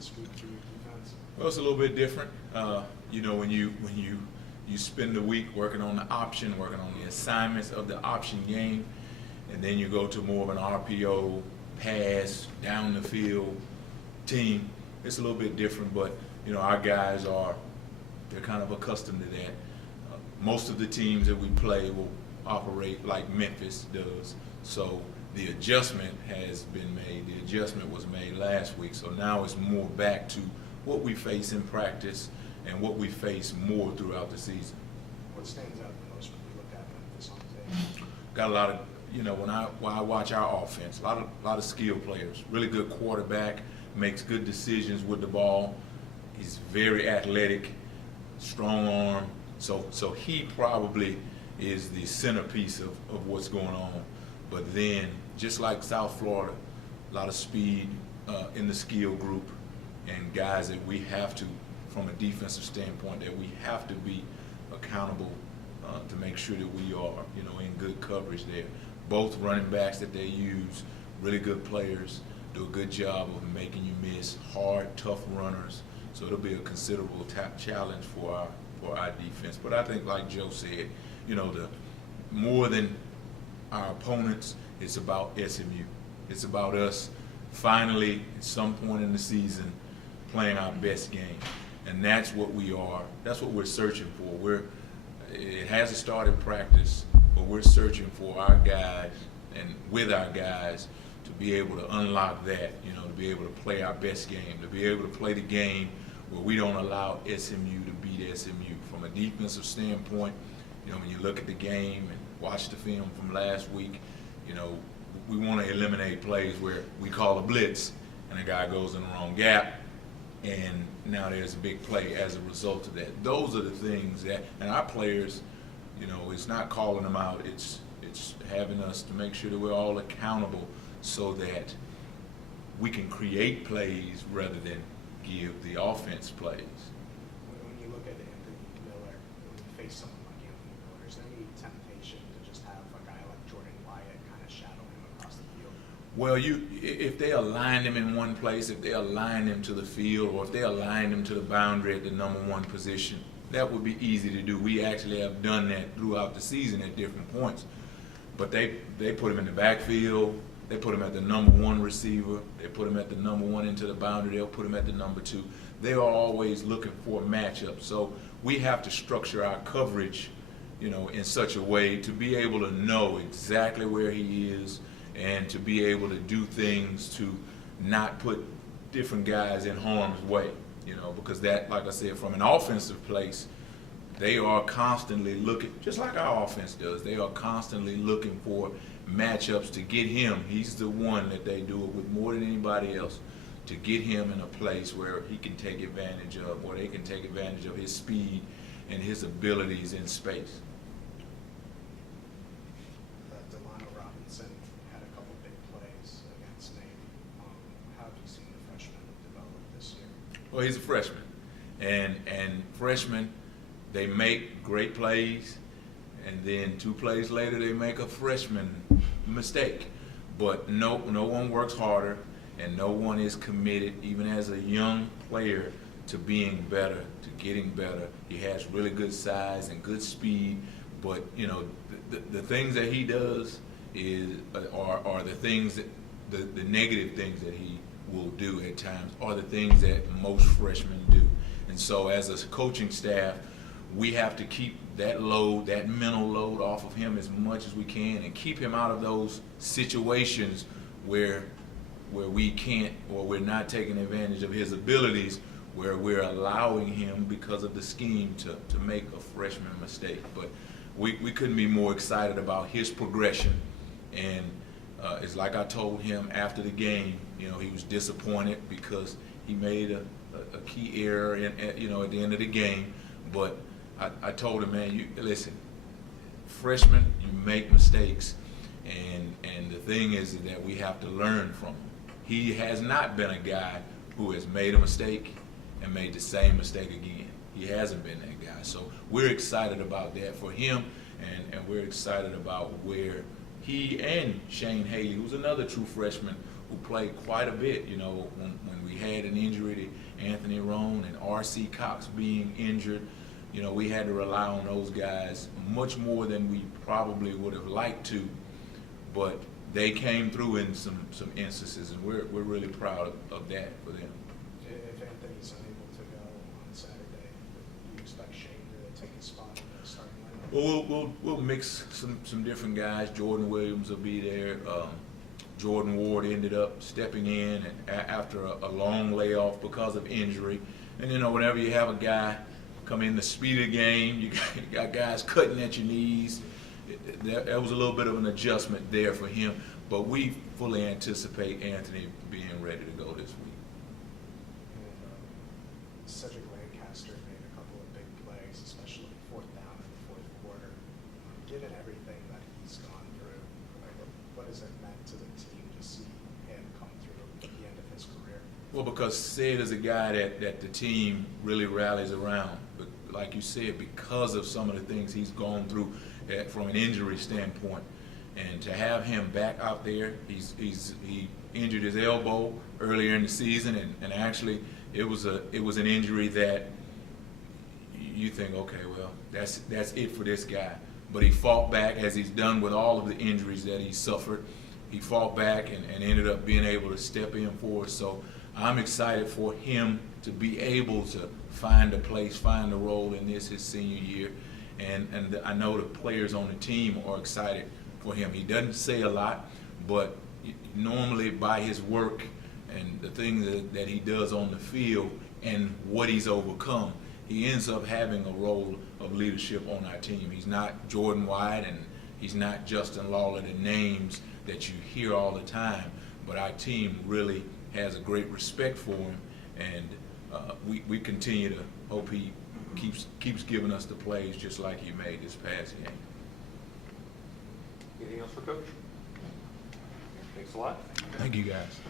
this week for your defense? Well, it's a little bit different. You know, when you spend the week working on the option, working on the assignments of the option game, and then you go to more of an RPO pass down the field team, it's a little bit different. But you know, our guys they're kind of accustomed to that. Most of the teams that we play will operate like Memphis does. So the adjustment has been made. The adjustment was made last week. So now it's more back to what we face in practice and what we face more throughout the season. What stands out the most when you look at Memphis on tape? Got a lot of, you know, when I watch our offense, a lot of skilled players. Really good quarterback, makes good decisions with the ball. He's very athletic, strong arm. So he probably is the centerpiece of what's going on. But then, just like South Florida, a lot of speed in the skill group, and guys that we have to, from a defensive standpoint, that we have to be accountable to make sure that we are, you know, in good coverage there. Both running backs that they use, really good players, do a good job of making you miss, hard, tough runners. So it'll be a considerable challenge for our defense. But I think, like Joe said, you know, more than our opponents, it's about SMU. It's about us finally, at some point in the season, playing our best game. And that's what we are. That's what we're searching for. It hasn't started practice, but we're searching for our guys and with our guys to be able to unlock that, you know, to be able to play our best game, to be able to play the game where we don't allow SMU to beat SMU. From a defensive standpoint, you know, when you look at the game and watch the film from last week, you know, we want to eliminate plays where we call a blitz and a guy goes in the wrong gap, and now there's a big play as a result of that. Those are the things that, and our players, you know, it's not calling them out, it's having us to make sure that we're all accountable so that we can create plays rather than give the offense plays. When you look at Anthony Miller, when you face someone like Anthony Miller, is there any temptation to just have a guy like Jordan Wyatt kind of shadow him across the field? Well, if they align him in one place, if they align him to the field, or if they align him to the boundary at the number one position, that would be easy to do. We actually have done that throughout the season at different points. But they put him in the backfield, they put him at the number one receiver, they put him at the number one into the boundary, they'll put him at the number two. They are always looking for a matchup. So we have to structure our coverage, you know, in such a way to be able to know exactly where he is and to be able to do things to not put different guys in harm's way, you know, because that, like I said, from an offensive place, they are constantly looking, just like our offense does, they are constantly looking for matchups to get him. He's the one that they do it with more than anybody else, to get him in a place where he can take advantage of, or they can take advantage of his speed and his abilities in space. Delano Robinson had a couple big plays against Navy. How have you seen the freshman develop this year? Well, he's a freshman, and freshmen, they make great plays, and then 2 plays later they make a freshman mistake. But no one works harder, and no one is committed, even as a young player, to being better, to getting better. He has really good size and good speed, but you know the things that he does are the things that the negative things that he will do at times are the things that most freshmen do. And so as a coaching staff, we have to keep that load, that mental load off of him as much as we can and keep him out of those situations where we can't, or we're not taking advantage of his abilities, where we're allowing him, because of the scheme, to make a freshman mistake. But we couldn't be more excited about his progression. And it's like I told him after the game, you know, he was disappointed because he made a key error at the end of the game. But I told him, man, listen, freshmen, you make mistakes, and the thing is that we have to learn from him. He has not been a guy who has made a mistake and made the same mistake again. He hasn't been that guy. So we're excited about that for him, and we're excited about where he and Shane Haley, who's another true freshman who played quite a bit, you know, when we had an injury Anthony Roan and R.C. Cox being injured, you know, we had to rely on those guys much more than we probably would have liked to, but they came through in some instances, and we're really proud of that for them. If Anthony's unable to go on Saturday, do you expect Shane to take his spot in the starting lineup? Well, we'll mix some different guys. Jordan Williams will be there. Jordan Ward ended up stepping in after a long layoff because of injury. And, you know, whenever you have a guy come in the speed of the game, you got guys cutting at your knees. That was a little bit of an adjustment there for him. But we fully anticipate Anthony being ready to go this week. And Cedric Lancaster made a couple of big plays, especially fourth down in the fourth quarter. Given everything that he's gone through, like, what has it meant to the team to see him come through at the end of his career? Well, because Sid is a guy that the team really rallies around. But like you said, because of some of the things he's gone through from an injury standpoint, and to have him back out there, he injured his elbow earlier in the season, and actually it was an injury that you think, okay, well, that's it for this guy. But he fought back, as he's done with all of the injuries that he suffered. He fought back and ended up being able to step in for us. So I'm excited for him to be able to find a place, find a role in his senior year. And I know the players on the team are excited for him. He doesn't say a lot, but normally by his work and the things that he does on the field and what he's overcome, he ends up having a role of leadership on our team. He's not Jordan White and he's not Justin Lawler, the names that you hear all the time, but our team really has a great respect for him, and we continue to hope he keeps giving us the plays just like he made this past game. Anything else for Coach? Thanks a lot. Thank you, guys.